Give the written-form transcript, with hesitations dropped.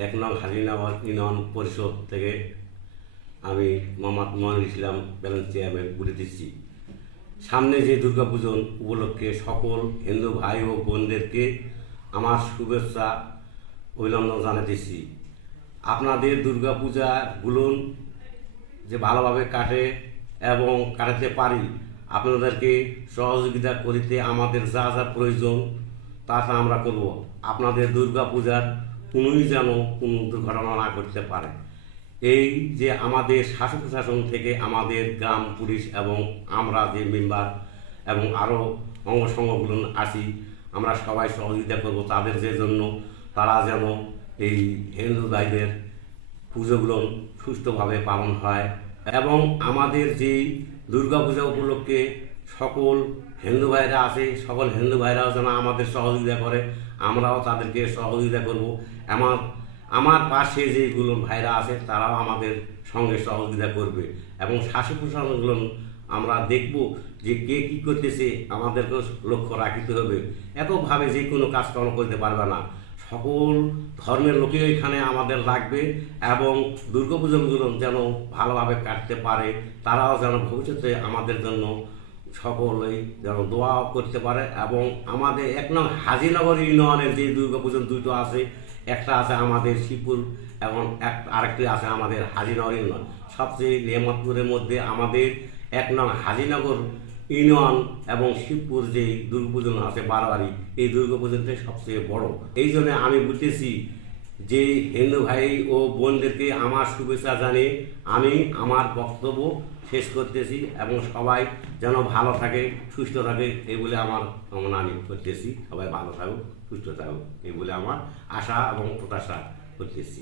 এক নং হাজিনগর ইউনিয়ন পরিষদ থেকে আমি মোহাম্মদ মনিরুল ইসলাম ব্যালেন্স চেয়ারম্যান বলে দিচ্ছি। সামনে যে দুর্গাপূজন উপলক্ষে সকল হিন্দু ভাই ও বোনদেরকে আমার শুভেচ্ছা অভিনন্দন জানাতেছি। আপনাদের দুর্গাপূজাগুলো যে ভালোভাবে কাটে এবং কাটাতে পারি, আপনাদেরকে সহযোগিতা করিতে আমাদের যা যা প্রয়োজন তা আমরা করব। আপনাদের দুর্গাপূজার কোনোই যেন কোনো দুর্ঘটনা না করতে পারে, এই যে আমাদের শাসক প্রশাসন থেকে আমাদের গ্রাম পুলিশ এবং আমরা যে মেম্বার এবং আরও অঙ্গ সংগঠন আছি, আমরা সবাই সহযোগিতা করব তাদের যে জন্য তারা যেন এই হিন্দু ভাইদের পুজোগুলো সুষ্ঠুভাবে পালন হয়। এবং আমাদের যেই দুর্গাপূজা উপলক্ষে সকল হিন্দু ভাইরা আছে, সকল হিন্দু ভাইরাও যেন আমাদের সহযোগিতা করে, আমরাও তাদেরকে সহযোগিতা করব। আমার পাশে যেগুলো ভাইরা আছে তারাও আমাদের সঙ্গে সহযোগিতা করবে এবং শাসক প্রশাসনগুলো আমরা দেখব যে কে কী করতেছে, আমাদেরকেও লক্ষ্য রাখিতে হবে। এককভাবে যে কোনো কাজকর্ম করতে পারবে না, সকল ধর্মের লোকেও এখানে আমাদের লাগবে এবং দুর্গাপূজাগুলো যেন ভালোভাবে কাটতে পারে, তারাও যেন ভবিষ্যতে আমাদের জন্য সকলেই যেন দোয়া করতে পারে। এবং আমাদের এক নং হাজিনগর ইউনিয়নের যে দুর্গাপূজা দুটো আছে, একটা আছে আমাদের শিবপুর এবং আরেকটি আছে আমাদের হাজিনগর ইউনিয়ন। সবচেয়ে নেমাতপুরের মধ্যে আমাদের এক নং হাজিনগর ইউনিয়ন এবং শিবপুর যে দুর্গাপূজন আছে বারোয়ারি, এই দুর্গাপূজনটাই সবচেয়ে বড়। এই জন্য আমি বলতেছি যে হিন্দু ভাই ও বোনদেরকে আমার শুভেচ্ছা জানিয়ে আমি আমার বক্তব্য শেষ করতেছি এবং সবাই যেন ভালো থাকে, সুস্থ থাকে, এই বলে আমার কামনা আমি করতেছি। সবাই ভালো থাকুক, সুস্থ থাকুক, এই বলে আমার আশা এবং প্রত্যাশা করতেছি।